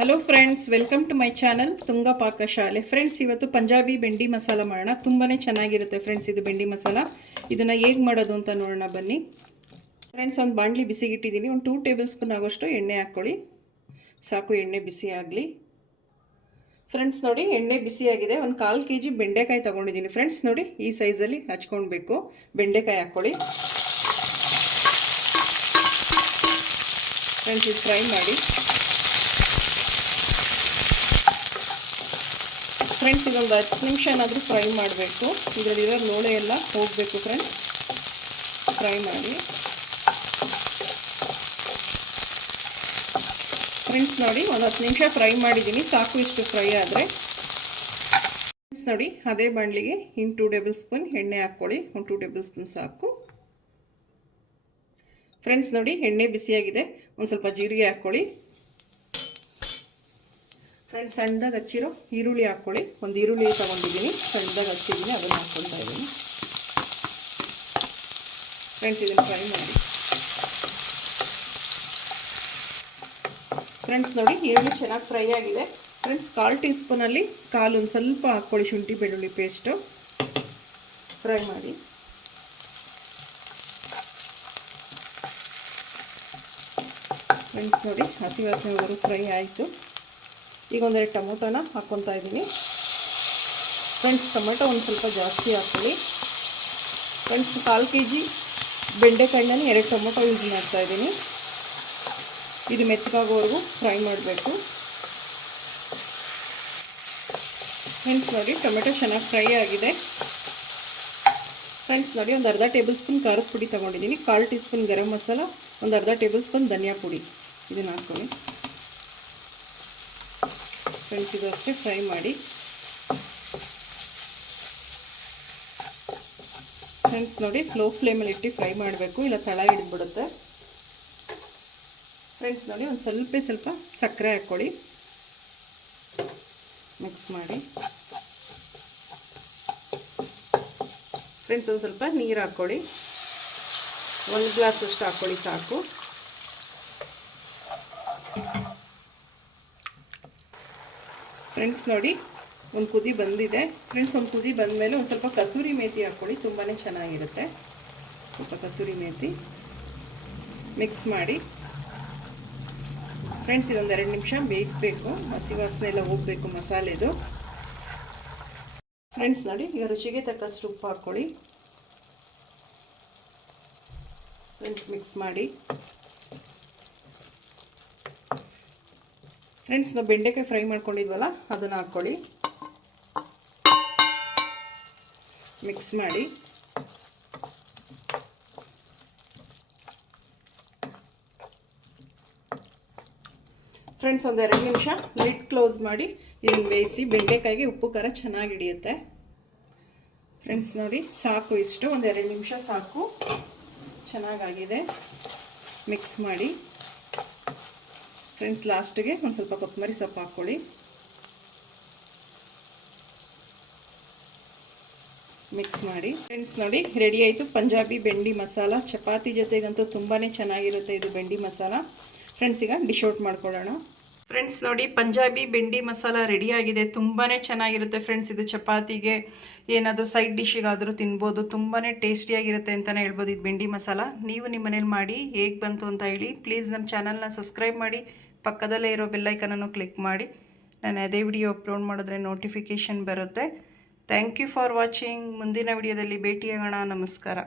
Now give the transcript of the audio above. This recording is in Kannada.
Hello friends, welcome to my channel Tunga Pakashale. Friends, ಇವತ್ತು ಪಂಜಾಬಿ ಬೆಂಡಿ ಮಸಾಲ ಮಾಡೋಣ. ತುಂಬಾ ಚೆನ್ನಾಗಿರುತ್ತೆ ಫ್ರೆಂಡ್ಸ್ ಇದು ಬೆಂಡಿ ಮಸಾಲ. ಇದನ್ನು ಹೇಗೆ ಮಾಡೋದು ಅಂತ ನೋಡೋಣ ಬನ್ನಿ. ಫ್ರೆಂಡ್ಸ್, ಒಂದು ಬಾಣಲಿ ಬಿಸಿಗಿಟ್ಟಿದ್ದೀನಿ. ಒಂದು 2 ಟೇಬಲ್ ಸ್ಪೂನ್ ಆಗೋಷ್ಟು ಎಣ್ಣೆ ಹಾಕ್ಕೊಳ್ಳಿ. ಸಾಕು, ಎಣ್ಣೆ ಬಿಸಿ ಆಗಲಿ. ಫ್ರೆಂಡ್ಸ್ ನೋಡಿ, ಎಣ್ಣೆ ಬಿಸಿಯಾಗಿದೆ. ಒಂದು 1/4 kg ಬೆಂಡೆಕಾಯಿ ತೊಗೊಂಡಿದ್ದೀನಿ. ಫ್ರೆಂಡ್ಸ್ ನೋಡಿ, ಈ ಸೈಜಲ್ಲಿ ಹಚ್ಕೊಳ್ಬೇಕು. ಬೆಂಡೆಕಾಯಿ ಹಾಕ್ಕೊಳ್ಳಿ. ಫ್ರೆಂಡ್ಸ್, ಇದು ಫ್ರೈ ಮಾಡಿ. ಫ್ರೆಂಡ್ಸ್, ಇದೊಂದು 10 ನಿಮಿಷ ಏನಾದರೂ ಫ್ರೈ ಮಾಡಬೇಕು. ಇದರಲ್ಲಿರೋ ಲೋಳೆ ಎಲ್ಲ ಹೋಗಬೇಕು. ಫ್ರೆಂಡ್ಸ್, ಫ್ರೈ ಮಾಡಿ. ಫ್ರೆಂಡ್ಸ್ ನೋಡಿ, ಒಂದು 10 ನಿಮಿಷ ಫ್ರೈ ಮಾಡಿದ್ದೀನಿ. ಸಾಕು, ಇಷ್ಟು ಫ್ರೈ ಆದರೆ. ಫ್ರೆಂಡ್ಸ್ ನೋಡಿ, ಅದೇ ಬಾಣಲಿಗೆ 2 ಟೇಬಲ್ ಸ್ಪೂನ್ ಎಣ್ಣೆ ಹಾಕ್ಕೊಳ್ಳಿ. ಒಂದು 2 ಟೇಬಲ್ ಸ್ಪೂನ್ ಸಾಕು. ಫ್ರೆಂಡ್ಸ್ ನೋಡಿ, ಎಣ್ಣೆ ಬಿಸಿಯಾಗಿದೆ. ಒಂದು ಸ್ವಲ್ಪ ಜೀರಿಗೆ ಹಾಕ್ಕೊಳ್ಳಿ. ಫ್ರೆಂಡ್ಸ್, ಸಣ್ಣದಾಗಿ ಹಚ್ಚಿರೋ ಈರುಳ್ಳಿ ಹಾಕ್ಕೊಳ್ಳಿ. ಒಂದು ಈರುಳ್ಳಿ ತೊಗೊಂಡಿದ್ದೀನಿ, ಸಣ್ಣದಾಗಿ ಹಚ್ಚಿದ್ದೀನಿ, ಅದನ್ನು ಹಾಕ್ಕೊಳ್ತಾ ಇದ್ದೀನಿ. ಫ್ರೆಂಡ್ಸ್, ಇದನ್ನು ಫ್ರೈ ಮಾಡಿ. ಫ್ರೆಂಡ್ಸ್ ನೋಡಿ, ಈರುಳ್ಳಿ ಚೆನ್ನಾಗಿ ಫ್ರೈ ಆಗಿದೆ. ಫ್ರೆಂಡ್ಸ್, 1/4 ಟೀ ಸ್ಪೂನಲ್ಲಿ ಒಂದು ಸ್ವಲ್ಪ ಹಾಕ್ಕೊಳ್ಳಿ ಶುಂಠಿ ಬೆಳ್ಳುಳ್ಳಿ ಪೇಸ್ಟು. ಫ್ರೈ ಮಾಡಿ. ಫ್ರೆಂಡ್ಸ್ ನೋಡಿ, ಹಸಿ ವಾಸನೆವರೆಗೂ ಫ್ರೈ ಆಯಿತು. ಈಗ ಒಂದೆರಡು ಟೊಮೊಟೊನ ಹಾಕ್ಕೊತಾ ಇದ್ದೀನಿ. ಫ್ರೆಂಡ್ಸ್, ಟೊಮೆಟೊ ಒಂದು ಸ್ವಲ್ಪ ಜಾಸ್ತಿ ಹಾಕ್ಕೊಳ್ಳಿ. ಫ್ರೆಂಡ್ಸ್, 1/4 kg ಬೆಂಡೆಕಾಯಿನಲ್ಲಿ 2 ಟೊಮೊಟೊ ಯೂಸ್ ಮಾಡ್ತಾ ಇದ್ದೀನಿ. ಇದು ಮೆತ್ತಗಾಗೋವರೆಗೂ ಫ್ರೈ ಮಾಡಬೇಕು. ಫ್ರೆಂಡ್ಸ್ ನೋಡಿ, ಟೊಮೆಟೊ ಚೆನ್ನಾಗಿ ಫ್ರೈ ಆಗಿದೆ. ಫ್ರೆಂಡ್ಸ್ ನೋಡಿ, ಒಂದು ಅರ್ಧ ಟೇಬಲ್ ಸ್ಪೂನ್ ಖಾರದ ಪುಡಿ ತೊಗೊಂಡಿದ್ದೀನಿ. 1/4 ಟೀ ಸ್ಪೂನ್ ಗರಂ ಮಸಾಲ, ಒಂದು ಅರ್ಧ ಟೇಬಲ್ ಸ್ಪೂನ್ ಧನಿಯಾ ಪುಡಿ. ಇದನ್ನು ಹಾಕ್ಕೊಳ್ಳಿ. ಫ್ರೆಂಡ್ಸ್, ಇದು ಅಷ್ಟೇ ಫ್ರೈ ಮಾಡಿ. ಫ್ರೆಂಡ್ಸ್ ನೋಡಿ, ಲೋ ಫ್ಲೇಮಲ್ಲಿ ಇಟ್ಟು ಫ್ರೈ ಮಾಡಬೇಕು, ಇಲ್ಲ ತಳ ಹಿಡಿದ್ಬಿಡುತ್ತೆ. ಫ್ರೆಂಡ್ಸ್ ನೋಡಿ, ಒಂದು ಸ್ವಲ್ಪ ಸಕ್ಕರೆ ಹಾಕ್ಕೊಳ್ಳಿ. ಮಿಕ್ಸ್ ಮಾಡಿ. ಫ್ರೆಂಡ್ಸ್, ಒಂದು ಸ್ವಲ್ಪ ನೀರು ಹಾಕ್ಕೊಳ್ಳಿ. 1 ಗ್ಲಾಸ್ ಅಷ್ಟು ಹಾಕ್ಕೊಳ್ಳಿ, ಸಾಕು. ಫ್ರೆಂಡ್ಸ್ ನೋಡಿ, ಒಂದು ಕುದಿ ಬಂದಿದೆ. ಫ್ರೆಂಡ್ಸ್, ಒಂದು ಕುದಿ ಬಂದಮೇಲೆ ಒಂದು ಸ್ವಲ್ಪ ಕಸೂರಿ ಮೇಥಿ ಹಾಕ್ಕೊಳ್ಳಿ. ತುಂಬಾ ಚೆನ್ನಾಗಿರುತ್ತೆ. ಸ್ವಲ್ಪ ಕಸೂರಿ ಮೇಥಿ ಮಿಕ್ಸ್ ಮಾಡಿ. ಫ್ರೆಂಡ್ಸ್, ಇದೊಂದು 2 ನಿಮಿಷ ಬೇಯಿಸಬೇಕು. ಹಸಿ ವಾಸನೆ ಎಲ್ಲ ಹೋಗಬೇಕು ಮಸಾಲೆದು. ಫ್ರೆಂಡ್ಸ್ ನೋಡಿ, ಈಗ ರುಚಿಗೆ ತಕ್ಕಷ್ಟು ಉಪ್ಪು ಹಾಕ್ಕೊಳ್ಳಿ. ಫ್ರೆಂಡ್ಸ್, ಮಿಕ್ಸ್ ಮಾಡಿ. ಫ್ರೆಂಡ್ಸ್, ನಾವು ಬೆಂಡೆಕಾಯಿ ಫ್ರೈ ಮಾಡ್ಕೊಂಡಿದ್ವಲ್ಲ, ಅದನ್ನು ಹಾಕ್ಕೊಳ್ಳಿ. ಮಿಕ್ಸ್ ಮಾಡಿ. ಫ್ರೆಂಡ್ಸ್, ಒಂದು 2 ನಿಮಿಷ ಲಿಡ್ ಕ್ಲೋಸ್ ಮಾಡಿ ಇದನ್ನು ಬೇಯಿಸಿ. ಬೆಂಡೆಕಾಯಿಗೆ ಉಪ್ಪು ಖಾರ ಚೆನ್ನಾಗಿ ಹಿಡಿಯುತ್ತೆ. ಫ್ರೆಂಡ್ಸ್ ನೋಡಿ, ಸಾಕು, ಇಷ್ಟು ಒಂದು 2 ನಿಮಿಷ ಸಾಕು. ಚೆನ್ನಾಗಾಗಿದೆ. ಮಿಕ್ಸ್ ಮಾಡಿ. ಫ್ರೆಂಡ್ಸ್, ಲಾಸ್ಟಿಗೆ ಒಂದು ಸ್ವಲ್ಪ ಕೊತ್ತಂಬರಿ ಸೊಪ್ಪು ಹಾಕ್ಕೊಳ್ಳಿ. ಮಿಕ್ಸ್ ಮಾಡಿ. ಫ್ರೆಂಡ್ಸ್ ನೋಡಿ, ರೆಡಿ ಆಯಿತು ಪಂಜಾಬಿ ಬೆಂಡಿ ಮಸಾಲ. ಚಪಾತಿ ಜೊತೆಗಂತೂ ತುಂಬಾ ಚೆನ್ನಾಗಿರುತ್ತೆ ಇದು ಬೆಂಡಿ ಮಸಾಲ. ಫ್ರೆಂಡ್ಸ್, ಈಗ ಡಿಶ್ ಔಟ್ ಮಾಡ್ಕೊಳ್ಳೋಣ. ಫ್ರೆಂಡ್ಸ್ ನೋಡಿ, ಪಂಜಾಬಿ ಬೆಂಡಿ ಮಸಾಲ ರೆಡಿಯಾಗಿದೆ. ತುಂಬಾ ಚೆನ್ನಾಗಿರುತ್ತೆ ಫ್ರೆಂಡ್ಸ್. ಇದು ಚಪಾತಿಗೆ ಏನಾದರೂ ಸೈಡ್ ಡಿಶ್ಶಿಗಾದರೂ ತಿನ್ಬೋದು. ತುಂಬಾ ಟೇಸ್ಟಿಯಾಗಿರುತ್ತೆ ಅಂತಲೇ ಹೇಳ್ಬೋದು ಇದು ಬೆಂಡಿ ಮಸಾಲ. ನೀವು ನಿಮ್ಮ ಮನೇಲಿ ಮಾಡಿ ಹೇಗೆ ಬಂತು ಅಂತ ಹೇಳಿ. ಪ್ಲೀಸ್ ನಮ್ಮ ಚಾನಲ್ನ ಸಬ್ಸ್ಕ್ರೈಬ್ ಮಾಡಿ, ಪಕ್ಕದಲ್ಲೇ ಇರೋ ಬೆಲ್ಲೈಕನನ್ನು ಕ್ಲಿಕ್ ಮಾಡಿ. ನಾನು ಅದೇ ವಿಡಿಯೋ ಅಪ್ಲೋಡ್ ಮಾಡಿದ್ರೆ ನೋಟಿಫಿಕೇಷನ್ ಬರುತ್ತೆ. Thank you for watching. ಮುಂದಿನ ವಿಡಿಯೋದಲ್ಲಿ ಭೇಟಿಯಾಗೋಣ. ನಮಸ್ಕಾರ.